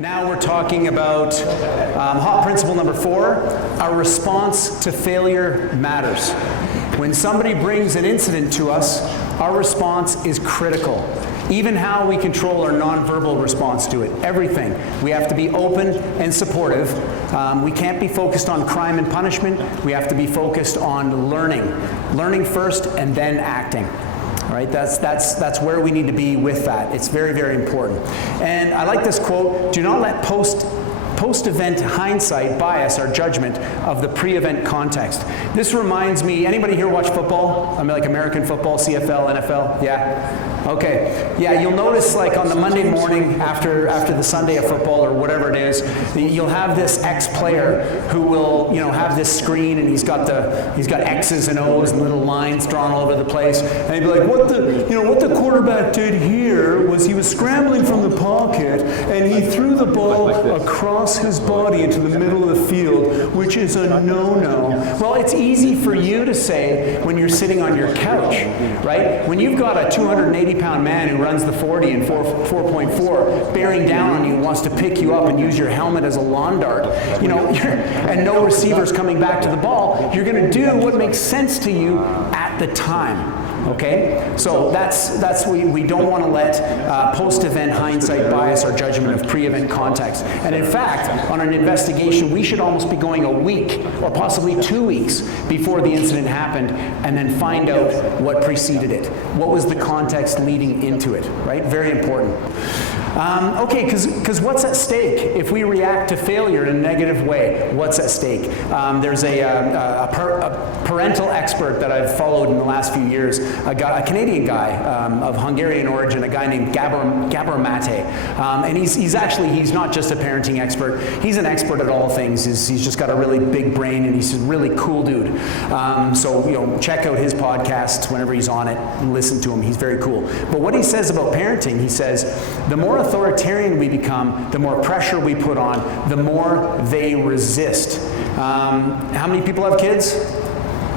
Now we're talking about hot principle number 4, our response to failure matters. When somebody brings an incident to us, our response is critical. Even how we control our nonverbal response to it, everything. We have to be open and supportive. We can't be focused on crime and punishment. We have to be focused on learning. Learning first and then acting. Right? That's where we need to be with that. It's very, very important. And I like this quote, do not let post-event hindsight bias our judgment of the pre-event context. This reminds me, anybody here watch football? I mean, like American football, CFL, NFL? Yeah? Okay. Yeah, you'll notice like on the Monday morning after the Sunday of football or whatever it is, you'll have this ex-player who will, have this screen and he's got X's and O's and little lines drawn all over the place. And he'd be like, what the quarterback did here was he was scrambling from the pocket and he threw the ball across his body into the middle of the field, which is a no-no. Well, it's easy for you to say when you're sitting on your couch, right? When you've got a 280-pound man who runs the 40 in 4.4 bearing down on you and wants to pick you up and use your helmet as a lawn dart, and no receivers coming back to the ball, you're going to do what makes sense to you at the time. Okay, so we don't want to let post-event hindsight bias our judgment of pre-event context. And in fact, on an investigation, we should almost be going a week or possibly 2 weeks before the incident happened, and then find out what preceded it. What was the context leading into it? Right? Very important. Okay, because what's at stake if we react to failure in a negative way? What's at stake? There's a parental expert that I've followed in the last few years, a Canadian guy of Hungarian origin, a guy named Gabor Mate. And he's not just a parenting expert, he's an expert at all things. He's just got a really big brain and he's a really cool dude. So check out his podcasts whenever he's on it, listen to him, he's very cool. But what he says about parenting, he says, the more authoritarian we become, the more pressure we put on, the more they resist. How many people have kids?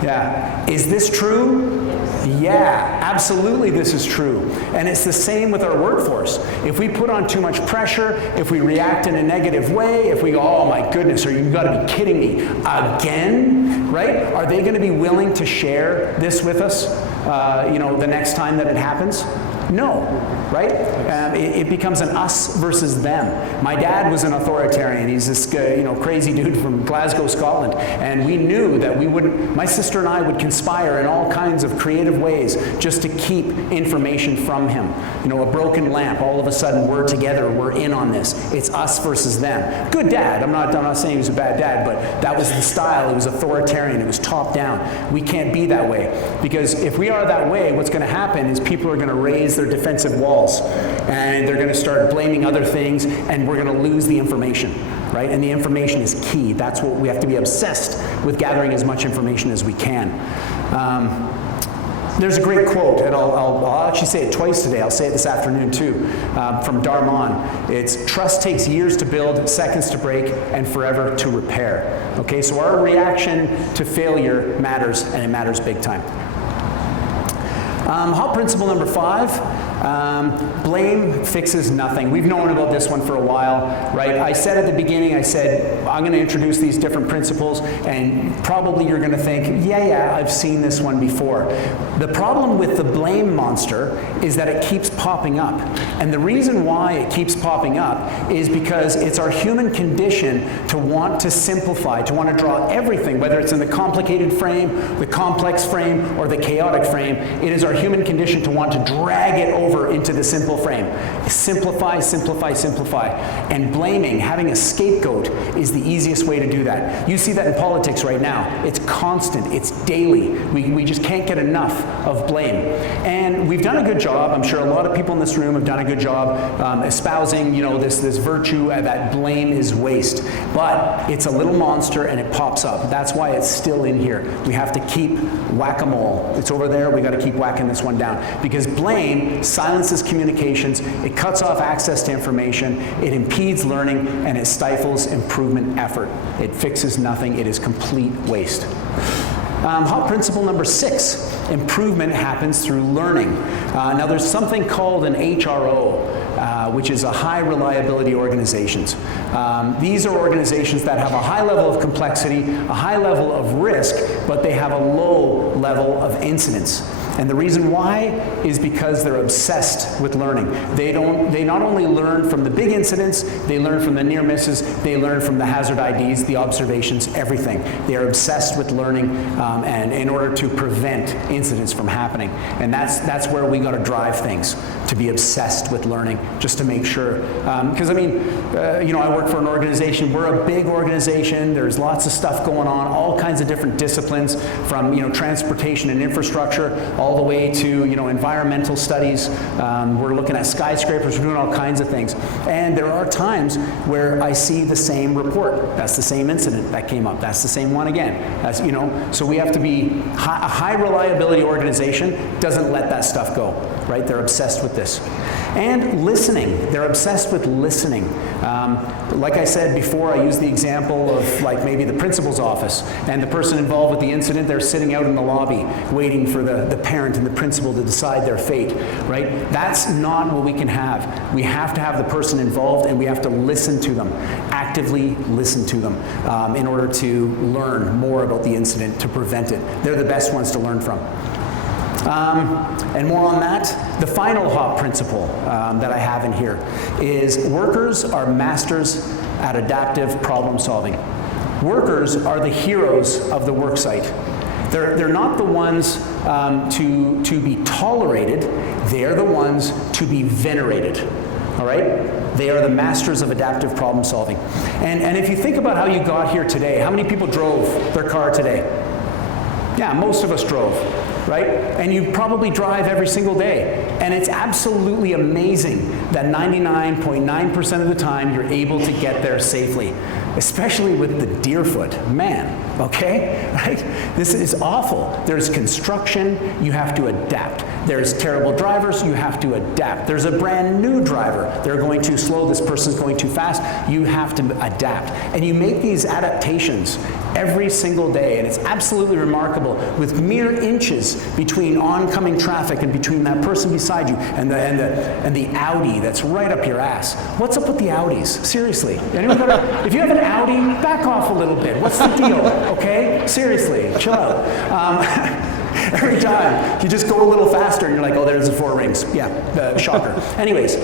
Yeah. Is this true? Yeah, absolutely this is true. And it's the same with our workforce. If we put on too much pressure, if we react in a negative way, if we go, oh my goodness, you've got to be kidding me, again, right? Are they going to be willing to share this with us, the next time that it happens? No, right? It becomes an us versus them. My dad was an authoritarian. He's this crazy dude from Glasgow, Scotland. And we knew that my sister and I would conspire in all kinds of creative ways just to keep information from him. A broken lamp, all of a sudden we're together, we're in on this. It's us versus them. Good dad, I'm not saying he was a bad dad, but that was the style. It was authoritarian, it was top down. We can't be that way. Because if we are that way, what's going to happen is people are going to raise their defensive walls and they're going to start blaming other things and we're going to lose the information, right? And the information is key. That's what we have to be obsessed with, gathering as much information as we can. There's a great quote, and I'll actually say it twice today. I'll say it this afternoon too, from Darman. It's, trust takes years to build, seconds to break, and forever to repair. Okay, so our reaction to failure matters, and it matters big time. Hot principle number 5, blame fixes nothing. We've known about this one for a while, right? I said at the beginning, I'm going to introduce these different principles, and probably you're going to think, yeah, I've seen this one before. The problem with the blame monster is that it keeps popping up. And the reason why it keeps popping up is because it's our human condition to want to simplify, to want to draw everything, whether it's in the complicated frame, the complex frame, or the chaotic frame. It is our human condition to want to drag it over into the simple frame. Simplify, simplify, simplify. And blaming, having a scapegoat, is the easiest way to do that. You see that in politics right now. It's constant, it's daily. We just can't get enough of blame. And we've done a good job, I'm sure a lot of people in this room have done a good job espousing, this virtue that blame is waste. But it's a little monster and it pops up. That's why it's still in here. We have to keep whack-a-mole. It's over there, we got to keep whacking this one down. Because blame silences communications, it cuts off access to information, it impedes learning, and it stifles improvement effort. It fixes nothing, it is complete waste. Hot principle number 6, improvement happens through learning. Now there's something called an HRO. which is a high reliability organizations. These are organizations that have a high level of complexity, a high level of risk, but they have a low level of incidence. And the reason why is because they're obsessed with learning. They not only learn from the big incidents, they learn from the near misses, they learn from the hazard IDs, the observations, everything. They are obsessed with learning and in order to prevent incidents from happening. And that's where we got to drive things, to be obsessed with learning, just to make sure. Because I mean, I work for an organization. We're a big organization. There's lots of stuff going on, all kinds of different disciplines, from transportation and infrastructure, all the way to environmental studies. We're looking at skyscrapers. We're doing all kinds of things. And there are times where I see the same report. That's the same incident that came up. That's the same one again. So we have to be a high reliability organization. Doesn't let that stuff go. Right? They're obsessed with this. And listening. They're obsessed with listening. Like I said before, I used the example of like maybe the principal's office, and the person involved with the incident, they're sitting out in the lobby waiting for the parent and the principal to decide their fate, right? That's not what we can have. We have to have the person involved, and we have to listen to them, actively listen to them in order to learn more about the incident, to prevent it. They're the best ones to learn from. And more on that, the final HOP principle that I have in here is workers are masters at adaptive problem solving. Workers are the heroes of the work site. They're not the ones to be tolerated, they're the ones to be venerated, all right? They are the masters of adaptive problem solving. And if you think about how you got here today, how many people drove their car today? Yeah, most of us drove. Right? And you probably drive every single day. And it's absolutely amazing that 99.9% of the time you're able to get there safely, especially with the Deerfoot. Man, okay? Right? This is awful. There's construction, you have to adapt. There's terrible drivers, you have to adapt. There's a brand new driver, they're going too slow, this person's going too fast, you have to adapt. And you make these adaptations every single day, and it's absolutely remarkable, with mere inches between oncoming traffic and between that person beside you and the Audi that's right up your ass. What's up with the Audis? Seriously. If you have an Audi, back off a little bit. What's the deal? Okay? Seriously, chill out. Every time you just go a little faster and you're like, oh, there's the 4 rings. Yeah, shocker. Anyways,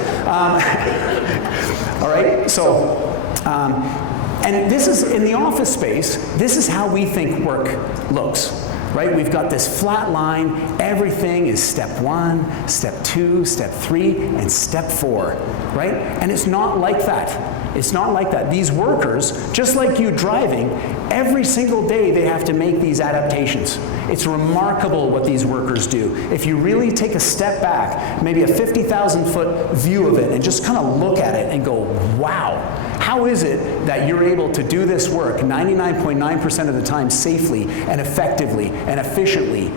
all right, so, and this is, in the office space, this is how we think work looks, right? We've got this flat line, everything is step 1, step 2, step 3, and step 4, right? And it's not like that. It's not like that. These workers, just like you driving, every single day they have to make these adaptations. It's remarkable what these workers do. If you really take a step back, maybe a 50,000-foot view of it, and just kind of look at it and go, wow, how is it that you're able to do this work 99.9% of the time safely and effectively and efficiently,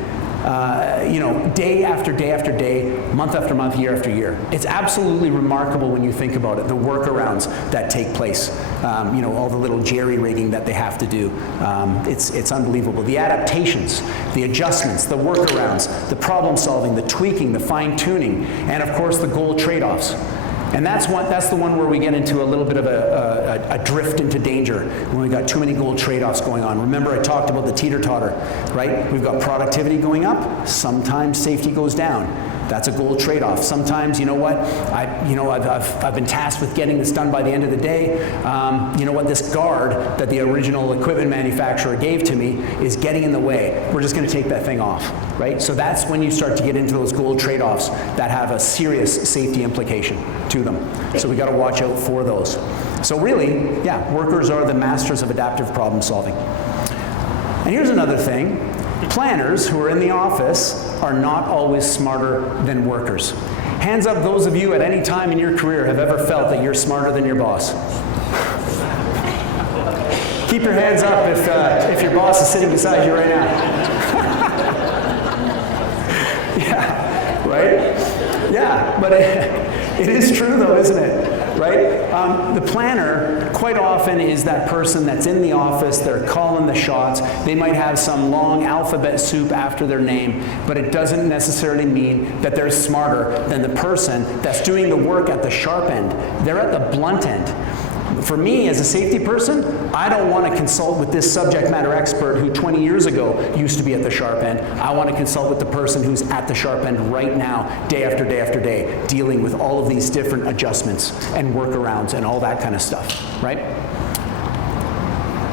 day after day after day, month after month, year after year. It's absolutely remarkable when you think about it, the workarounds that take place, all the little jerry-rigging that they have to do. It's unbelievable. The adaptations, the adjustments, the workarounds, the problem solving, the tweaking, the fine-tuning, and of course the goal trade-offs. And that's the one where we get into a little bit of a drift into danger, when we've got too many goal trade-offs going on. Remember, I talked about the teeter-totter, right? We've got productivity going up, sometimes safety goes down. That's a goal trade-off. Sometimes, you know what, I've been tasked with getting this done by the end of the day. You know what, this guard that the original equipment manufacturer gave to me is getting in the way. We're just going to take that thing off, right? So that's when you start to get into those goal trade-offs that have a serious safety implication to them. So we got to watch out for those. So really, yeah, workers are the masters of adaptive problem solving. And here's another thing. Planners who are in the office are not always smarter than workers. Hands up those of you at any time in your career have ever felt that you're smarter than your boss. Keep your hands up if your boss is sitting beside you right now. Yeah, right? Yeah, but it is true though, isn't it? right? The planner quite often is that person that's in the office, they're calling the shots. They might have some long alphabet soup after their name, but it doesn't necessarily mean that they're smarter than the person that's doing the work at the sharp end. They're at the blunt end. For me, as a safety person, I don't want to consult with this subject matter expert who 20 years ago used to be at the sharp end. I want to consult with the person who's at the sharp end right now, day after day after day, dealing with all of these different adjustments and workarounds and all that kind of stuff, right?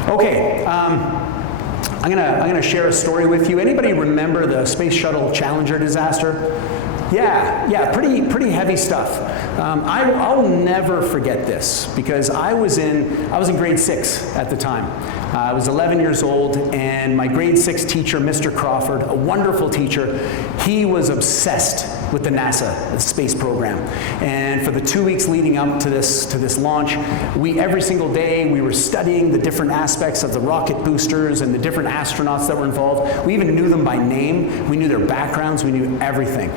Okay, I'm gonna share a story with you. Anybody remember the Space Shuttle Challenger disaster? Yeah, pretty heavy stuff. I'll never forget this because I was in grade 6 at the time. I was 11 years old, and my grade 6 teacher, Mr. Crawford, a wonderful teacher, he was obsessed with the NASA space program. And for the 2 weeks leading up to this launch, every single day we were studying the different aspects of the rocket boosters and the different astronauts that were involved. We even knew them by name. We knew their backgrounds. We knew everything.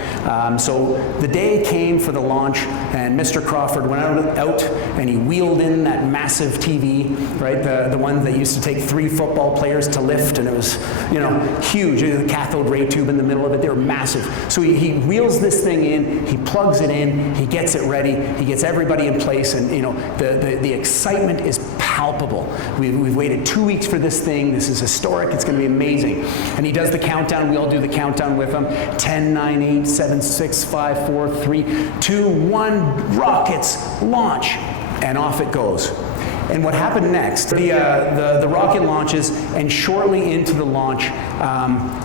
So the day came for the launch, and Mr. Crawford went out and he wheeled in that massive TV, right? The one that used to take 3 football players to lift, and it was, huge. The cathode ray tube in the middle of it, they were massive. So he wheels this thing in, he plugs it in, he gets it ready, he gets everybody in place, and the excitement is palpable. We've waited 2 weeks for this thing. This is historic. It's going to be amazing. And he does the countdown. We all do the countdown with him. 10, 9, 8, 7, 6, 5, 4, 3, 2, 1, rockets, launch, and off it goes. And what happened next, the rocket launches, and shortly into the launch,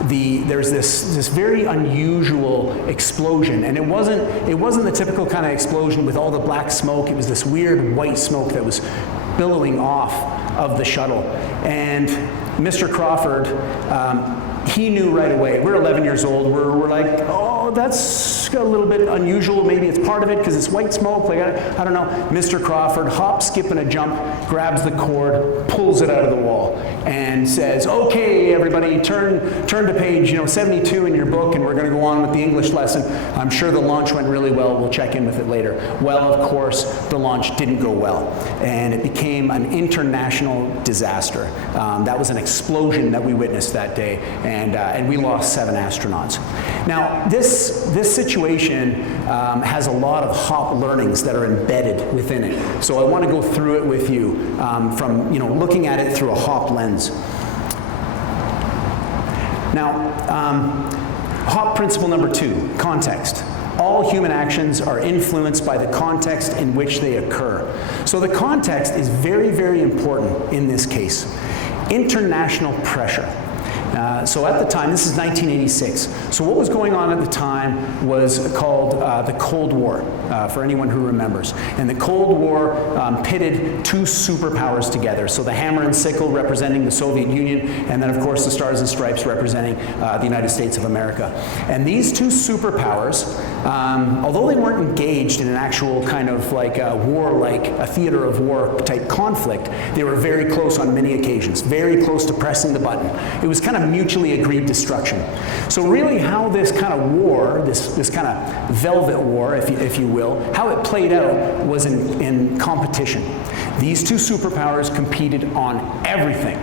there's this very unusual explosion. And it wasn't the typical kind of explosion with all the black smoke. It was this weird white smoke that was billowing off of the shuttle. And Mr. Crawford, he knew right away. We're 11 years old. We're like, oh, that's a little bit unusual. Maybe it's part of it because it's white smoke. Like I don't know. Mr. Crawford, hop, skip, and a jump, grabs the cord, pulls it out of the wall, and says, "Okay, everybody, turn to page 72 in your book, and we're going to go on with the English lesson. I'm sure the launch went really well. We'll check in with it later." Well, of course, the launch didn't go well, and it became an international disaster. That was an explosion that we witnessed that day, and we lost 7 astronauts. Now, this situation has a lot of HOP learnings that are embedded within it. So I want to go through it with you from looking at it through a HOP lens. Now, HOP principle number 2, context. All human actions are influenced by the context in which they occur. So the context is very, very important in this case. International pressure. So at the time, this is 1986, so what was going on at the time was called the Cold War, for anyone who remembers. And the Cold War pitted 2 superpowers together, so the hammer and sickle representing the Soviet Union, and then of course the stars and stripes representing the United States of America. And these 2 superpowers, although they weren't engaged in an actual kind of like a war, like a theater of war type conflict, they were very close on many occasions, very close to pressing the button. It was kind of mutually agreed destruction. So really how this kind of war, this kind of velvet war, if you will, how it played out was in competition. These 2 superpowers competed on everything.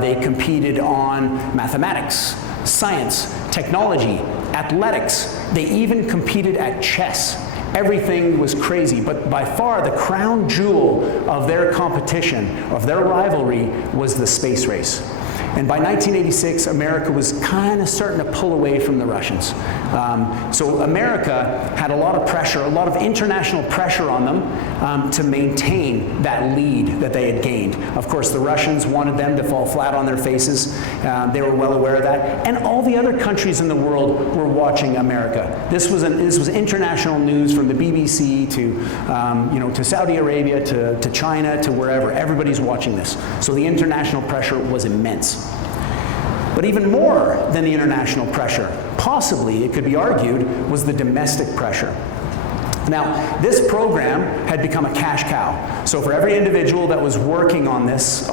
They competed on mathematics, science, technology, athletics. They even competed at chess. Everything was crazy, but by far the crown jewel of their competition, of their rivalry, was the space race. And by 1986, America was kind of starting to pull away from the Russians. So America had a lot of pressure, a lot of international pressure on them to maintain that lead that they had gained. Of course, the Russians wanted them to fall flat on their faces. They were well aware of that. And all the other countries in the world were watching America. This was international news from the BBC to Saudi Arabia to China to wherever. Everybody's watching this. So the international pressure was immense. But even more than the international pressure, possibly, it could be argued, was the domestic pressure. Now, this program had become a cash cow. So for every individual that was working on this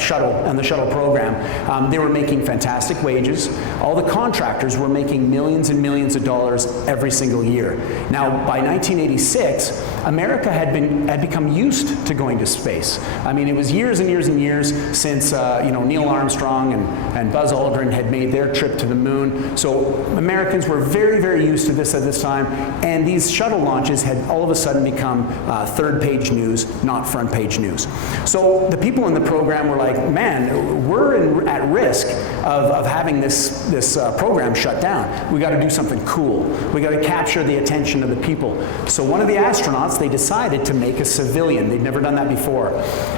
shuttle program, they were making fantastic wages. All the contractors were making millions and millions of dollars every single year. Now, by 1986, America had become used to going to space. I mean, it was years and years and years since Neil Armstrong and Buzz Aldrin had made their trip to the moon. So Americans were very, very used to this at this time, and these shuttle launches had all of a sudden become third-page news, not front-page news. So the people in the program were like, man, we're at risk of having this program shut down. We got to do something cool. We got to capture the attention of the people. So one of the astronauts, they decided to make a civilian. They'd never done that before.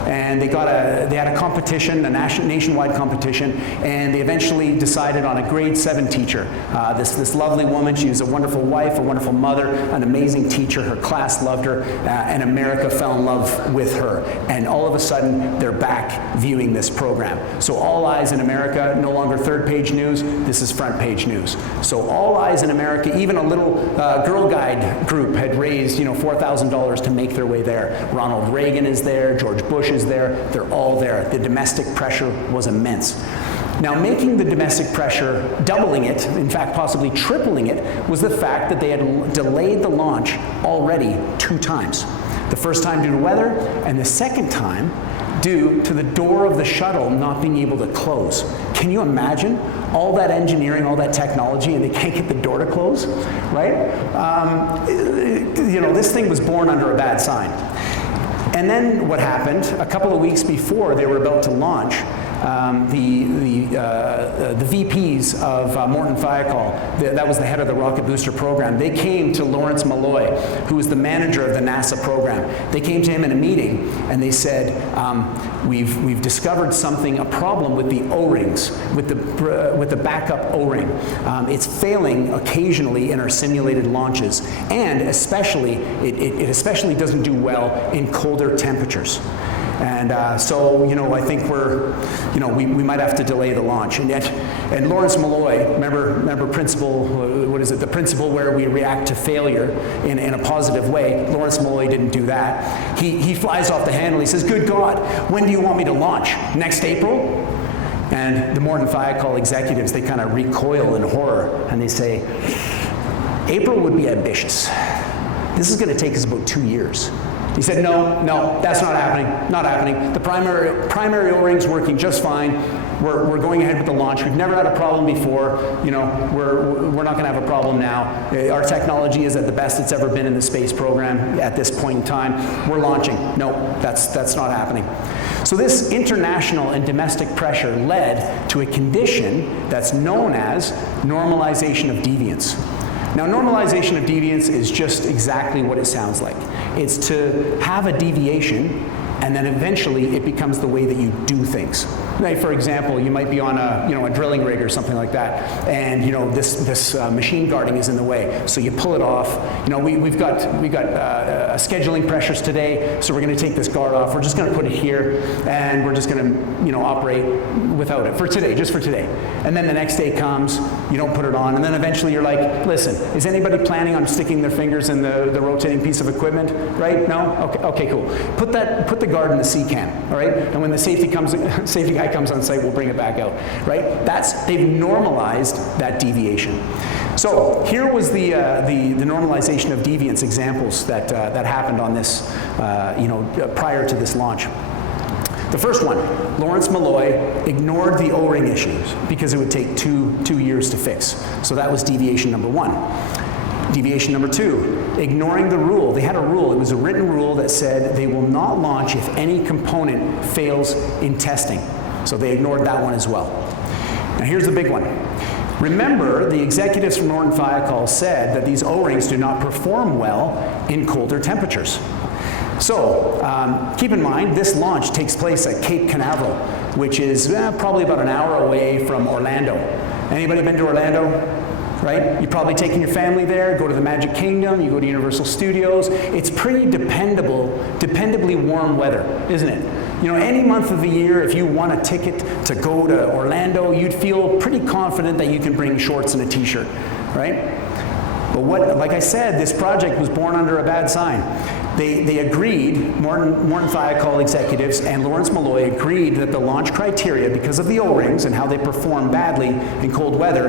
And they had a competition, a nationwide competition, and they eventually decided on a grade 7 teacher. This lovely woman, she was a wonderful wife, a wonderful mother, an amazing teacher. Her class loved her, and America fell in love with her. And all of a sudden, they're back viewing this program. So all eyes in America, no longer third-page news, this is front-page news. So all eyes in America, even a little Girl Guide group had raised $4,000 to make their way there. Ronald Reagan is there, George Bush is there, they're all there. The domestic pressure was immense. Now, making the domestic pressure, doubling it, in fact, possibly tripling it, was the fact that they had delayed the launch already 2 times. The first time due to weather, and the second time due to the door of the shuttle not being able to close. Can you imagine all that engineering, all that technology, and they can't get the door to close, right? This thing was born under a bad sign. And then what happened, a couple of weeks before they were about to launch, the VPs of Morton Thiokol, that was the head of the rocket booster program, they came to Lawrence Malloy, who was the manager of the NASA program. They came to him in a meeting and they said, we've discovered a problem with the O-rings, with the backup O-ring. It's failing occasionally in our simulated launches, and especially, it especially doesn't do well in colder temperatures. And so, I think we might have to delay the launch. And Lawrence Malloy, remember principle, the principle where we react to failure in a positive way. Lawrence Malloy didn't do that. He flies off the handle. He says, good God, when do you want me to launch? Next April? And the Morton Thiokol executives, they kind of recoil in horror, and they say, April would be ambitious. This is going to take us about 2 years. He said, no, that's not happening, not happening. The primary O-ring's working just fine. We're going ahead with the launch. We've never had a problem before. We're not going to have a problem now. Our technology is at the best it's ever been in the space program at this point in time. We're launching. No, that's not happening. So this international and domestic pressure led to a condition that's known as normalization of deviance. Now, normalization of deviance is just exactly what it sounds like. It's to have a deviation, and then eventually it becomes the way that you do things. Like, for example, you might be on a drilling rig or something like that, and this machine guarding is in the way, so you pull it off. We've got scheduling pressures today, so we're going to take this guard off. We're just going to put it here, and we're just going to operate without it for today, just for today. And then the next day comes, you don't put it on, and then eventually you're like, listen, is anybody planning on sticking their fingers in the rotating piece of equipment? Right? No? Okay, cool. Put the guard in the C can, all right? And when the safety guy comes on site, we'll bring it back out, right? They've normalized that deviation. So here was the normalization of deviance examples that happened on this, prior to this launch. The first one, Lawrence Malloy ignored the O-ring issues because it would take two years to fix. So that was deviation number 1. Deviation number 2, ignoring the rule. They had a rule. It was a written rule that said they will not launch if any component fails in testing. So they ignored that one as well. Now here's the big one. Remember, the executives from Morton Thiokol said that these O-rings do not perform well in colder temperatures. So keep in mind, this launch takes place at Cape Canaveral, which is probably about an hour away from Orlando. Anybody been to Orlando? Right? You're probably taking your family there, go to the Magic Kingdom, you go to Universal Studios. It's pretty dependably warm weather, isn't it? Any month of the year, if you want a ticket to go to Orlando, you'd feel pretty confident that you can bring shorts and a t-shirt, right? But like I said, this project was born under a bad sign. They agreed, Morton Thiokol executives and Lawrence Molloy agreed that the launch criteria, because of the O-rings and how they perform badly in cold weather,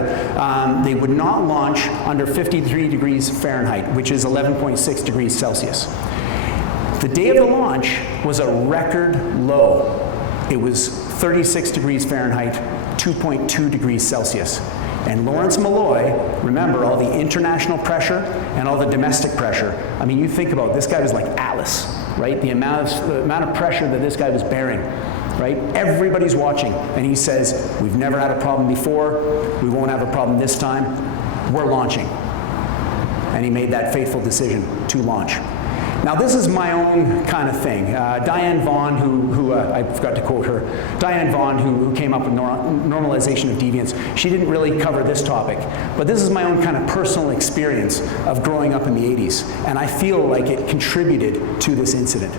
they would not launch under 53 degrees Fahrenheit, which is 11.6 degrees Celsius. The day of the launch was a record low. It was 36 degrees Fahrenheit, 2.2 degrees Celsius. And Lawrence Molloy, remember all the international pressure and all the domestic pressure. I mean, you think about it, this guy was like Alice, right? The amount of pressure that this guy was bearing, right? Everybody's watching, and he says, we've never had a problem before, we won't have a problem this time, we're launching. And he made that fateful decision to launch. Now, this is my own kind of thing. Diane Vaughan, who I forgot to quote her, Diane Vaughan, who came up with normalization of deviance, she didn't really cover this topic, but this is my own kind of personal experience of growing up in the 80s, and I feel like it contributed to this incident.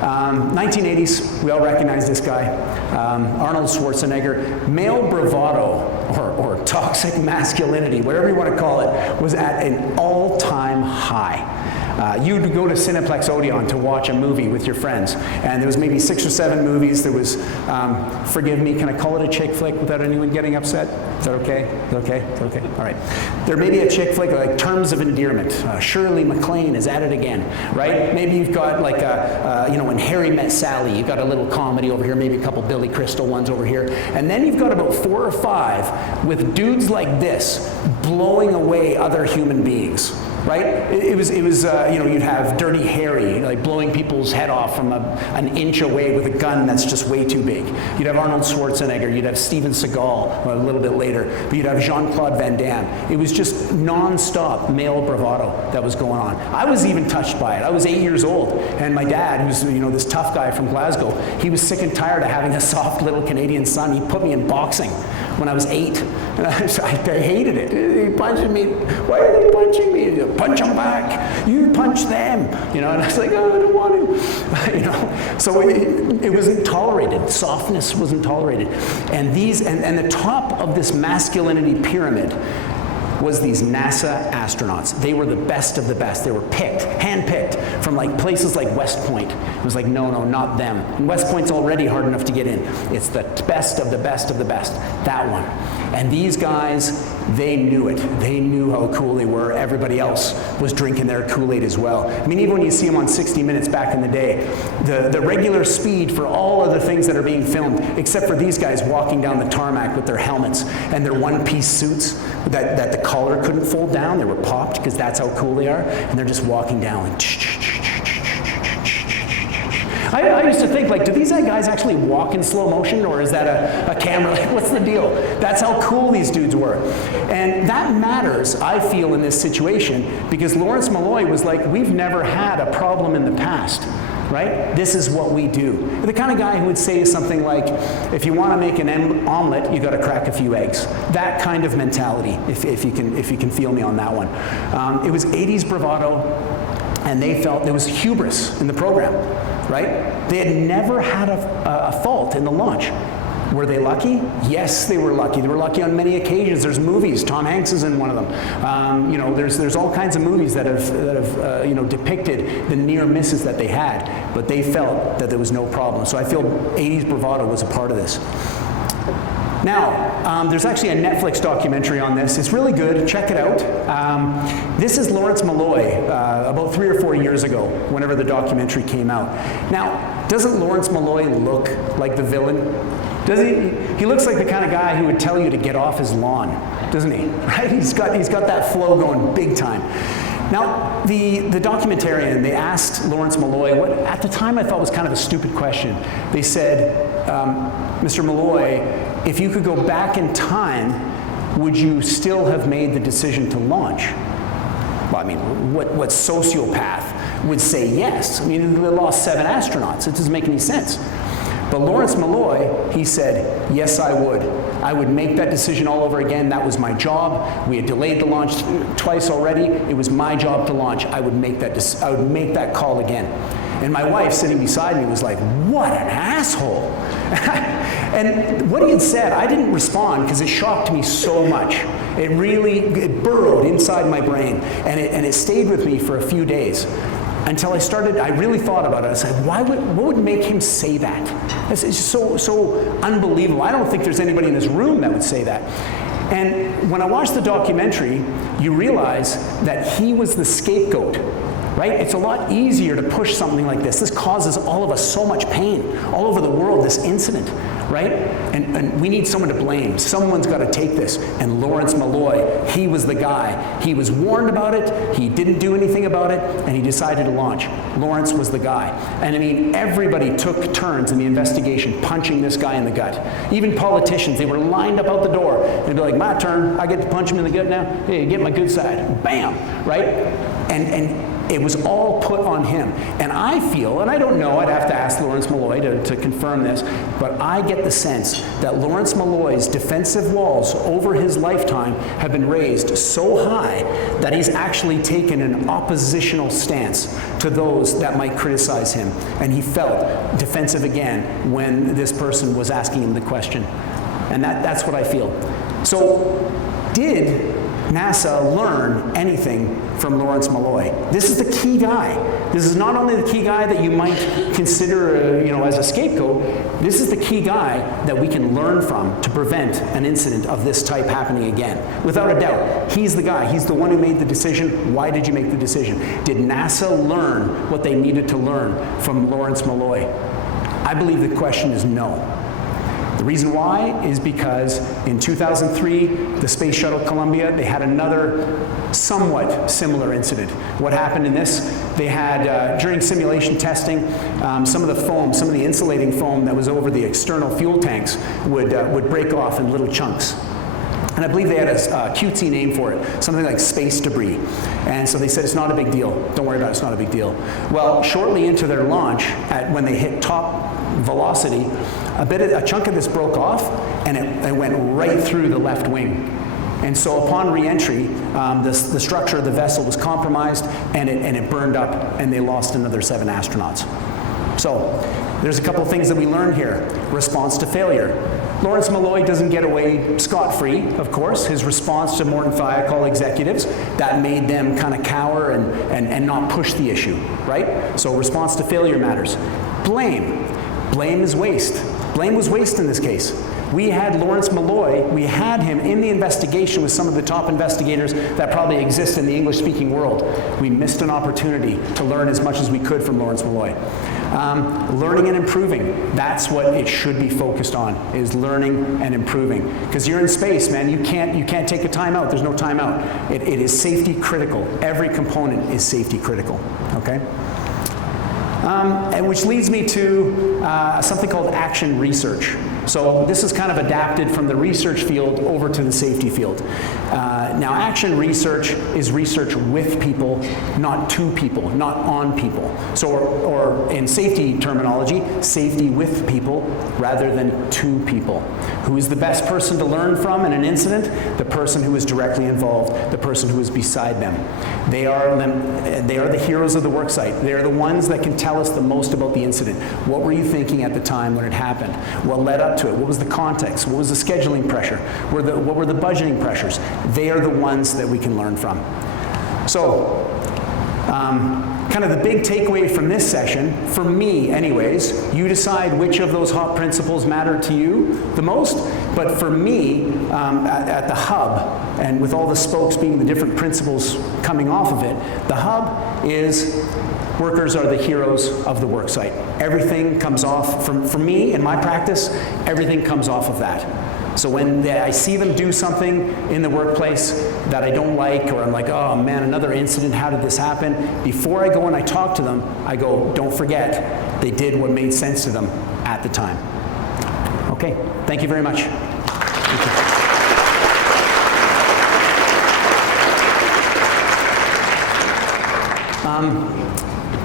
1980s, we all recognize this guy, Arnold Schwarzenegger. Male bravado, or toxic masculinity, whatever you want to call it, was at an all-time high. You'd go to Cineplex Odeon to watch a movie with your friends, and there was maybe 6 or 7 movies. There was, forgive me, can I call it a chick flick without anyone getting upset? Is that okay? Is that okay? Is that okay? All right. There may be a chick flick like Terms of Endearment. Shirley MacLaine is at it again, right? Maybe you've got like When Harry Met Sally, you've got a little comedy over here, maybe a couple Billy Crystal ones over here, and then you've got about 4 or 5 with dudes like this blowing away other human beings. Right? It was you'd have Dirty Harry, like blowing people's head off from an inch away with a gun that's just way too big. You'd have Arnold Schwarzenegger, you'd have Steven Seagal a little bit later, but you'd have Jean-Claude Van Damme. It was just non-stop male bravado that was going on. I was even touched by it. I was 8 years old, and my dad, who's this tough guy from Glasgow, he was sick and tired of having a soft little Canadian son. He put me in boxing when I was 8, and I hated it. He punched me. Why are they punching me? Punch them back. You punch them. And I was like, oh, I don't want to. So it wasn't tolerated. Softness wasn't tolerated. And the top of this masculinity pyramid was these NASA astronauts. They were the best of the best. They were handpicked from like places like West Point. It was like, no, not them. And West Point's already hard enough to get in. It's the best of the best of the best, that one. And these guys, they knew it. They knew how cool they were. Everybody else was drinking their Kool-Aid as well. I mean, even when you see them on 60 Minutes back in the day, the regular speed for all other things that are being filmed, except for these guys walking down the tarmac with their helmets and their one-piece suits that the collar couldn't fold down. They were popped because that's how cool they are. And they're just walking down and I used to think, like, do these guys actually walk in slow motion, or is that a camera? Like, what's the deal? That's how cool these dudes were. And that matters, I feel, in this situation, because Lawrence Molloy was like, we've never had a problem in the past. Right? This is what we do. The kind of guy who would say something like, if you want to make an omelet, you got to crack a few eggs. That kind of mentality, if you can feel me on that one. It was 80s bravado, and they felt there was hubris in the program, right? They had never had a fault in the launch. Were they lucky? Yes, they were lucky. They were lucky on many occasions. There's movies. Tom Hanks is in one of them. There's all kinds of movies that have depicted the near misses that they had, but they felt that there was no problem. So I feel 80s bravado was a part of this. Now, there's actually a Netflix documentary on this. It's really good. Check it out. This is Lawrence Molloy about 3 or 4 years ago, whenever the documentary came out. Now, doesn't Lawrence Molloy look like the villain? Does he? He looks like the kind of guy who would tell you to get off his lawn, doesn't he? Right? He's got that flow going big time. Now, the documentarian, they asked Lawrence Molloy what at the time I thought was kind of a stupid question. They said, Mr. Molloy, if you could go back in time, would you still have made the decision to launch? Well, I mean, what sociopath would say yes? I mean, they lost 7 astronauts. It doesn't make any sense. But Lawrence Molloy, he said, yes, I would. I would make that decision all over again. That was my job. We had delayed the launch twice already. It was my job to launch. I would make that call again. And my wife sitting beside me was like, what an asshole. And what he had said, I didn't respond because it shocked me so much. It burrowed inside my brain, and it stayed with me for a few days. Until I really thought about it. I said, what would make him say that? It's just so unbelievable. I don't think there's anybody in this room that would say that. And when I watched the documentary, you realize that he was the scapegoat, right? It's a lot easier to push something like this. This causes all of us so much pain all over the world, this incident, right? And we need someone to blame. Someone's got to take this. And Lawrence Malloy, he was the guy. He was warned about it, he didn't do anything about it, and he decided to launch. Lawrence was the guy. And I mean, everybody took turns in the investigation punching this guy in the gut. Even politicians, they were lined up out the door. They'd be like, my turn, I get to punch him in the gut now? Hey, get my good side. Bam, right? And it was all put on him. And I feel, and I don't know, I'd have to ask Lawrence Malloy to confirm this, but I get the sense that Lawrence Malloy's defensive walls over his lifetime have been raised so high that he's actually taken an oppositional stance to those that might criticize him. And he felt defensive again when this person was asking him the question. And that's what I feel. So, did NASA learn anything from Lawrence Malloy? This is the key guy. This is not only the key guy that you might consider, as a scapegoat. This is the key guy that we can learn from to prevent an incident of this type happening again. Without a doubt, he's the guy. He's the one who made the decision. Why did you make the decision? Did NASA learn what they needed to learn from Lawrence Malloy? I believe the question is no. The reason why is because in 2003, the Space Shuttle Columbia, they had another somewhat similar incident. What happened in this? They had, during simulation testing, some of the foam, some of the insulating foam that was over the external fuel tanks would break off in little chunks. And I believe they had a cutesy name for it, something like space debris. And so they said, it's not a big deal. Don't worry about it, it's not a big deal. Well, shortly into their launch, when they hit top velocity, a chunk of this broke off, and it went right through the left wing. And so upon re-entry, the structure of the vessel was compromised, and it burned up, and they lost another 7 astronauts. So there's a couple of things that we learned here. Response to failure. Lawrence Malloy doesn't get away scot-free, of course. His response to Morton Thiokol executives, that made them kind of cower and not push the issue, right? So response to failure matters. Blame. Blame is waste. Blame was waste in this case. We had Lawrence Malloy, we had him in the investigation with some of the top investigators that probably exist in the English-speaking world. We missed an opportunity to learn as much as we could from Lawrence Malloy. Learning and improving, that's what it should be focused on, is learning and improving. Because you're in space, man, you can't take a time out. There's no time out. It is safety critical. Every component is safety critical, okay? And which leads me to something called action research. So this is kind of adapted from the research field over to the safety field. Now, action research is research with people, not to people, not on people. So, or in safety terminology, safety with people rather than to people. Who is the best person to learn from in an incident? The person who is directly involved, the person who is beside them. They are the heroes of the worksite. They are the ones that can tell us the most about the incident. What were you thinking at the time when it happened? What led up to it? What was the context? What was the scheduling pressure? What were the budgeting pressures? They are the ones that we can learn from. So, kind of the big takeaway from this session, for me anyways, you decide which of those HOP principles matter to you the most, but for me, at the hub, and with all the spokes being the different principles coming off of it, the hub is workers are the heroes of the work site. Everything comes off, for me, in my practice, everything comes off of that. So when I see them do something in the workplace that I don't like, or I'm like, oh man, another incident, how did this happen? Before I go and I talk to them, I go, don't forget, they did what made sense to them at the time. Okay, thank you very much.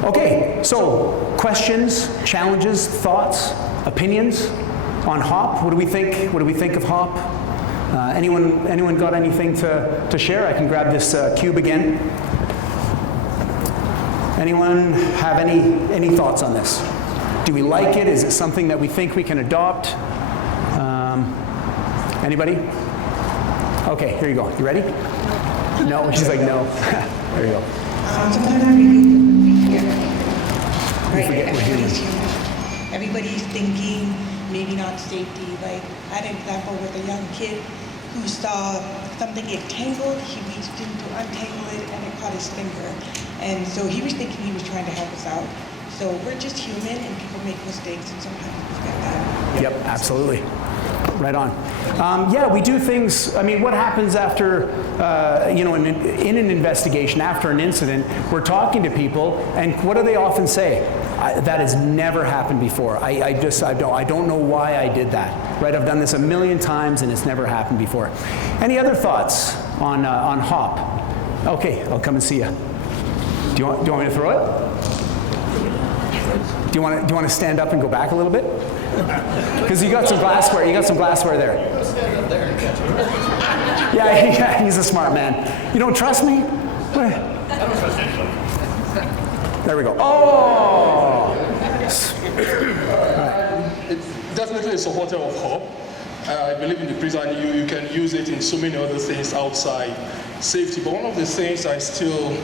Okay, so questions, challenges, thoughts, opinions on HOP? What do we think? What do we think of HOP? Anyone got anything to share? I can grab this cube again. Anyone have any thoughts on this? Do we like it? Is it something that we think we can adopt? Anybody? Okay, here you go. You ready? No, she's like, no. There you go. Sometimes I really forget. Right, everybody's thinking, maybe not safety. Like, I had an example with a young kid who saw something get tangled. He reached in to untangle it, and it caught his finger. And so he was thinking he was trying to help us out. So we're just human, and people make mistakes, and sometimes we forget that. Yep, absolutely. Right on. Yeah, we do things. I mean, what happens after, in an investigation, after an incident, we're talking to people, and what do they often say? That has never happened before. I don't know why I did that. Right? I've done this a million times, and it's never happened before. Any other thoughts on HOP? Okay, I'll come and see you. Do you want me to throw it? Do you want to stand up and go back a little bit? Because you got some glassware. You got some glassware there. Yeah, he's a smart man. You don't trust me? I don't trust anybody. There we go. Oh! It's definitely a supporter of HOP. I believe in the prison you can use it in so many other things outside safety. But one of the things I still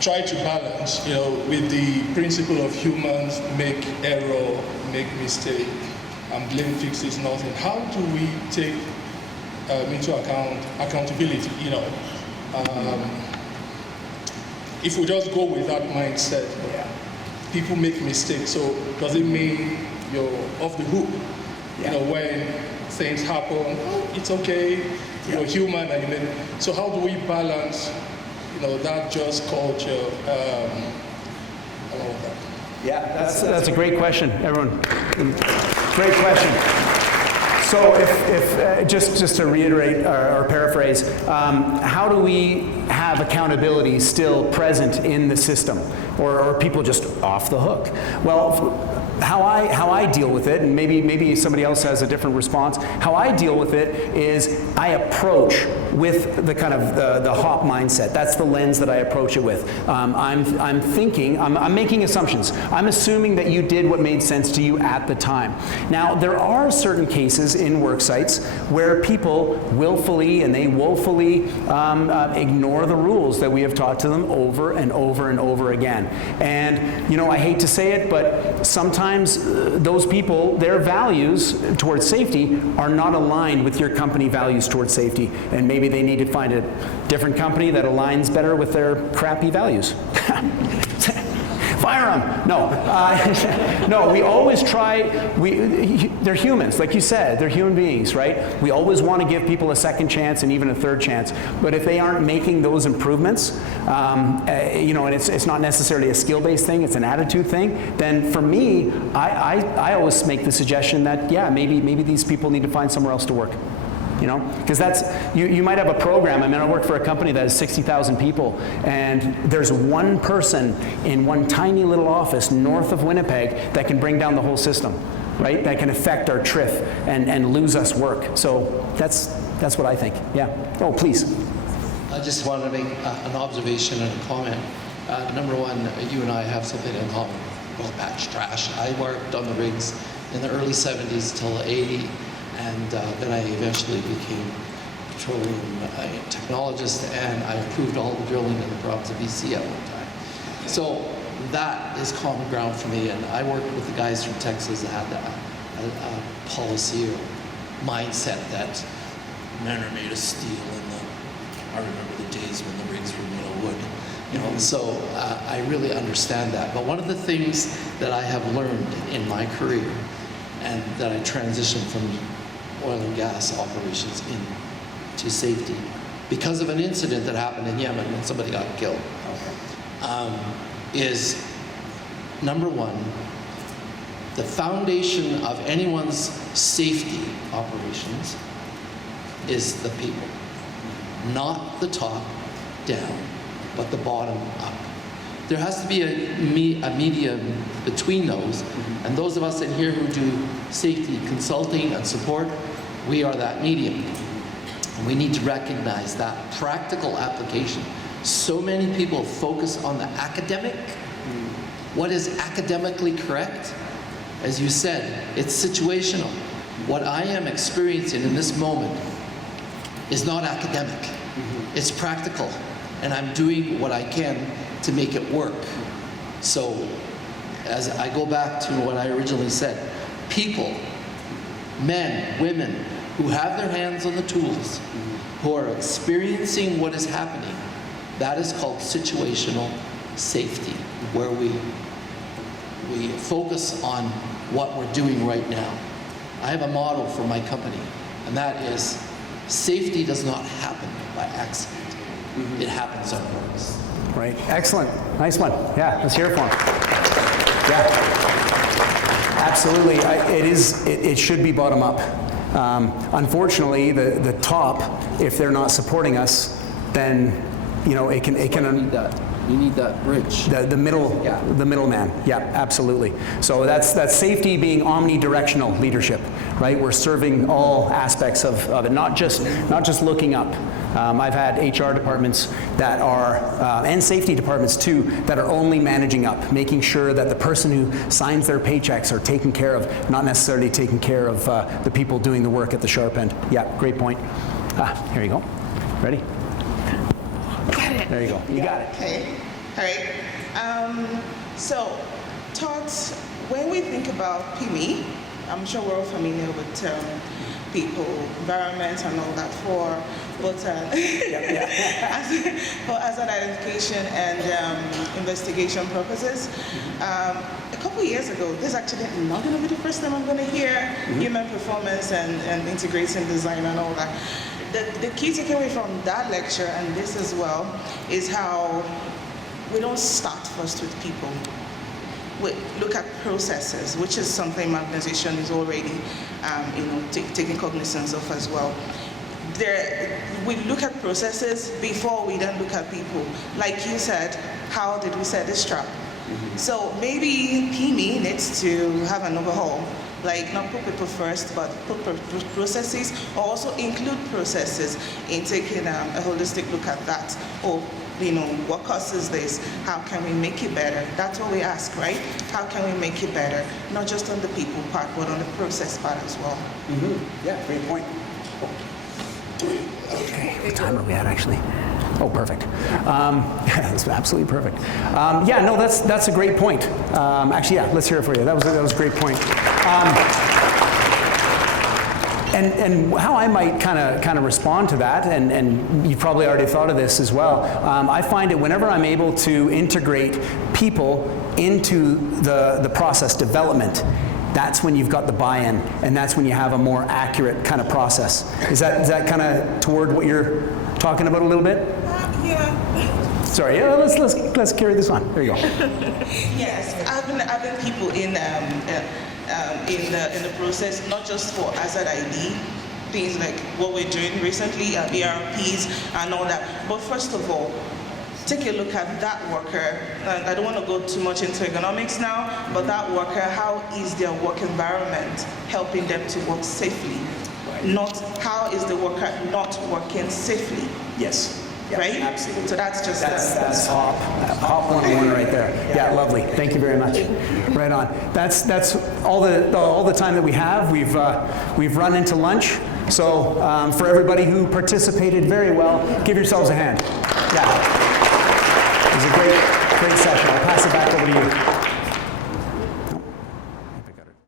try to balance, with the principle of humans make error, make mistake, and blame fixes nothing. How do we take into account accountability? If we just go with that mindset, people make mistakes. So does it mean you're off the hook? When things happen, it's okay. You're human, and so how do we balance? That just culture, all of that. Yeah, that's a great question, everyone. Great question. So if just to reiterate or paraphrase, how do we have accountability still present in the system, or are people just off the hook? Well, how I deal with it, and maybe somebody else has a different response. How I deal with it is I approach with the kind of the HOP mindset. That's the lens that I approach it with. I'm thinking, I'm making assumptions. I'm assuming that you did what made sense to you at the time. Now, there are certain cases in work sites where people willfully and they woefully ignore the rules that we have taught to them over and over and over again. And I hate to say it, but sometimes those people, their values towards safety are not aligned with your company values towards safety, and maybe they need to find a different company that aligns better with their crappy values. Fire them. No, we always try. They're humans, like you said. They're human beings, right? We always want to give people a second chance and even a third chance. But if they aren't making those improvements, and it's not necessarily a skill-based thing, it's an attitude thing, then for me, I always make the suggestion that, maybe these people need to find somewhere else to work. Because you might have a program. I work for a company that has 60,000 people, and there's one person in one tiny little office north of Winnipeg that can bring down the whole system, right? That can affect our TRIF and lose us work. So that's what I think. Yeah. Oh, please. I just wanted to make an observation and a comment. Number one, you and I have something in common. Well, batch trash. I worked on the rigs in the early 70s till 80. And then I eventually became petroleum technologist, and I approved all the drilling in the province of BC at one time. So that is common ground for me, and I worked with the guys from Texas that had a policy or mindset that men are made of steel, and I remember the days when the rigs were made of wood. So I really understand that. But one of the things that I have learned in my career, and that I transitioned from oil and gas operations into safety because of an incident that happened in Yemen when somebody got killed, is number one, the foundation of anyone's safety operations is the people. Not the top down, but the bottom up. There has to be a medium between those, and those of us in here who do safety consulting and support, we are that medium. And we need to recognize that practical application So many people focus on the academic. What is academically correct? As you said, it's situational. What I am experiencing in this moment is not academic. It's practical, and I'm doing what I can to make it work. So, as I go back to what I originally said, people, men, women, who have their hands on the tools, who are experiencing what is happening, that is called situational safety, where we focus on what we're doing right now. I have a motto for my company, and that is, safety does not happen by accident. It happens on purpose. Right. Excellent. Nice one. Yeah, let's hear it for him. Yeah. Absolutely. It should be bottom up. Unfortunately, the top, if they're not supporting us, then it can You need that bridge. the middleman. Yeah, absolutely. So that's safety being omnidirectional leadership, right? We're serving all aspects of it, not just looking up. I've had HR departments that are, and safety departments too, that are only managing up, making sure that the person who signs their paychecks are taken care of, not necessarily taking care of the people doing the work at the sharp end. Yeah, great point. Here you go. Ready? There you go. You got it. Okay. All right. So, thoughts, when we think about PME, I'm sure we're all familiar with people, environment, and all that for both hazard identification and investigation purposes. A couple years ago, this is actually not going to be the first time I'm going to hear human performance and integrating design and all that. The key takeaway from that lecture, and this as well, is how we don't start first with people. We look at processes, which is something my organization is already taking cognizance of as well. We look at processes before we then look at people. Like you said, how did we set this trap? So maybe PME needs to have an overhaul. Like not put people first, but put processes, or also include processes in taking a holistic look at that. Or, what causes this? How can we make it better? That's what we ask, right? How can we make it better? Not just on the people part, but on the process part as well. Yeah, great point. Okay, what time are we at actually? Oh, perfect. That's absolutely perfect. Yeah, no, that's a great point. Actually, yeah, let's hear it for you. That was a great point. And how I might kind of respond to that, and you've probably already thought of this as well. I find it whenever I'm able to integrate people into the process development, that's when you've got the buy-in, and that's when you have a more accurate kind of process. Is that kind of toward what you're talking about a little bit? Yeah. Sorry. Yeah, let's carry this on. There you go. Yes, I've been people in the process, not just for hazard ID, things like what we're doing recently, ERPs and all that. But first of all, take a look at that worker. I don't want to go too much into economics now, but that worker, how is their work environment helping them to work safely? Not how is the worker not working safely? Yes. Yep, right? Absolutely. So that's just that's hop 101 right there. Yeah, lovely. Thank you very much. Right on. That's all the time that we have. We've run into lunch. So for everybody who participated very well, give yourselves a hand. Yeah. It was a great.